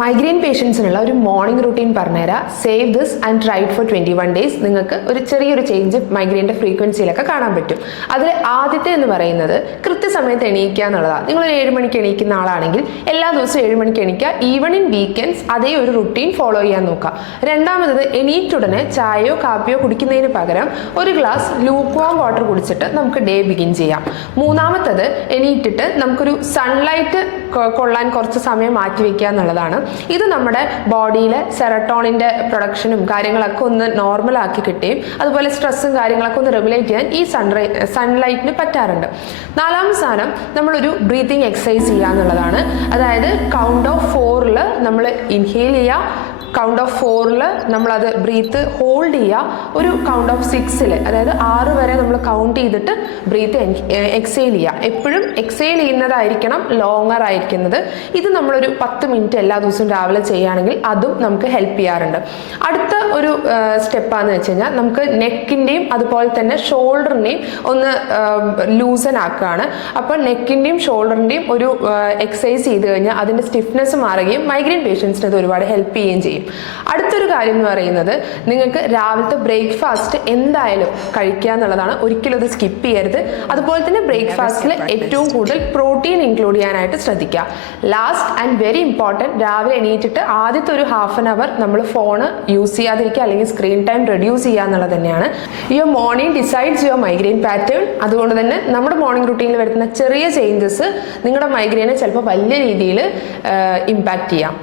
Migraine പേഷ്യൻസിനുള്ള ഒരു morning routine പറഞ്ഞുതരാം. Save this and try it for 21 days. നിങ്ങൾക്ക് ഒരു ചെറിയൊരു ചേഞ്ച് മൈഗ്രെയിൻ്റെ ഫ്രീക്വൻസിയിലൊക്കെ കാണാൻ പറ്റും. അതിൽ ആദ്യത്തെ എന്ന് പറയുന്നത് കൃത്യസമയത്ത് എണീക്കുക എന്നുള്ളതാണ്. നിങ്ങളൊരു 7 മണിക്ക് എണീക്കുന്ന ആളാണെങ്കിൽ എല്ലാ ദിവസവും 7 മണിക്ക് എണീക്കുക. ഈവൻ ഇൻ വീക്കെൻഡ്സ് അതേ ഒരു റുട്ടീൻ ഫോളോ ചെയ്യാൻ നോക്കുക. രണ്ടാമത്, എണീറ്റുടനെ ചായയോ കാപ്പിയോ കുടിക്കുന്നതിന് പകരം ഒരു ഗ്ലാസ് ലൂക്ക് വാം വാട്ടർ കുടിച്ചിട്ട് നമുക്ക് ഡേ ബിഗിൻ ചെയ്യാം. മൂന്നാമത്തത്, എണീറ്റിട്ട് നമുക്കൊരു സൺലൈറ്റ് കൊള്ളാൻ കുറച്ച് സമയം മാറ്റി വയ്ക്കുക എന്നുള്ളതാണ്. ഇത് നമ്മുടെ ബോഡിയിലെ സെറട്ടോണിൻ്റെ പ്രൊഡക്ഷനും കാര്യങ്ങളൊക്കെ ഒന്ന് നോർമലാക്കി കിട്ടുകയും അതുപോലെ സ്ട്രെസ്സും കാര്യങ്ങളൊക്കെ ഒന്ന് റെഗുലേറ്റ് ചെയ്യാൻ ഈ സൺലൈറ്റിന് പറ്റാറുണ്ട്. നാലാമത്തെ സാധനം, നമ്മളൊരു ബ്രീത്തിങ് എക്സസൈസ് ചെയ്യുക എന്നുള്ളതാണ്. അതായത് കൗണ്ട് ഓഫ് 4ൽ നമ്മൾ ഇൻഹെയിൽ ചെയ്യുക, കൗണ്ട് ഓഫ് 4ൽ നമ്മളത് ബ്രീത്ത് ഹോൾഡ് ചെയ്യുക, ഒരു കൗണ്ട് ഓഫ് 6ൽ അതായത് 6 വരെ നമ്മൾ കൗണ്ട് ചെയ്തിട്ട് ബ്രീത്ത് എക്സെയിൽ ചെയ്യുക. എപ്പോഴും എക്സെയിൽ ചെയ്യുന്നതായിരിക്കണം ലോങ്ങർ ആയിരിക്കുന്നത്. ഇത് നമ്മളൊരു 10 മിനിറ്റ് എല്ലാ ദിവസവും രാവിലെ ചെയ്യുകയാണെങ്കിൽ അതും നമുക്ക് ഹെൽപ്പ് ചെയ്യാറുണ്ട്. അടുത്ത ഒരു സ്റ്റെപ്പാന്ന് വെച്ച് കഴിഞ്ഞാൽ നമുക്ക് നെക്കിൻ്റെയും അതുപോലെ തന്നെ ഷോൾഡറിൻ്റെയും ഒന്ന് ലൂസൻ ആക്കുകയാണ്. അപ്പോൾ നെക്കിൻ്റെയും ഷോൾഡറിൻ്റെയും ഒരു എക്സസൈസ് ചെയ്ത് കഴിഞ്ഞാൽ അതിൻ്റെ സ്റ്റിഫ്നെസ് മാറുകയും മൈഗ്രെയിൻ പേഷ്യൻസിന് അത് ഒരുപാട് ഹെൽപ്പ് ചെയ്യുകയും ചെയ്യും. അടുത്തൊരു കാര്യം എന്ന് പറയുന്നത്, നിങ്ങൾക്ക് രാവിലത്തെ ബ്രേക്ക്ഫാസ്റ്റ് എന്തായാലും കഴിക്കുക എന്നുള്ളതാണ്. ഒരിക്കലും അത് സ്കിപ്പ് ചെയ്യരുത്. അതുപോലെ തന്നെ ബ്രേക്ക്ഫാസ്റ്റിൽ ഏറ്റവും കൂടുതൽ പ്രോട്ടീൻ ഇൻക്ലൂഡ് ചെയ്യാനായിട്ട് ശ്രദ്ധിക്കുക. ലാസ്റ്റ് ആൻഡ് വെരി ഇമ്പോർട്ടൻറ്റ്, രാവിലെ എണീറ്റിട്ട് ആദ്യത്തെ ഒരു ഹാഫ് ആൻ അവർ നമ്മൾ ഫോണ് യൂസ് ചെയ്യാതിരിക്കുക അല്ലെങ്കിൽ സ്ക്രീൻ ടൈം റെഡ്യൂസ് ചെയ്യുക എന്നുള്ളത് തന്നെയാണ്. Your morning decides your migraine pattern. അതുകൊണ്ട് തന്നെ നമ്മുടെ മോർണിംഗ് റുട്ടീനിൽ വരുന്ന ചെറിയ ചേഞ്ചസ് നിങ്ങളുടെ മൈഗ്രെയിനെ ചിലപ്പോൾ വലിയ രീതിയിൽ ഇമ്പാക്റ്റ് ചെയ്യാം.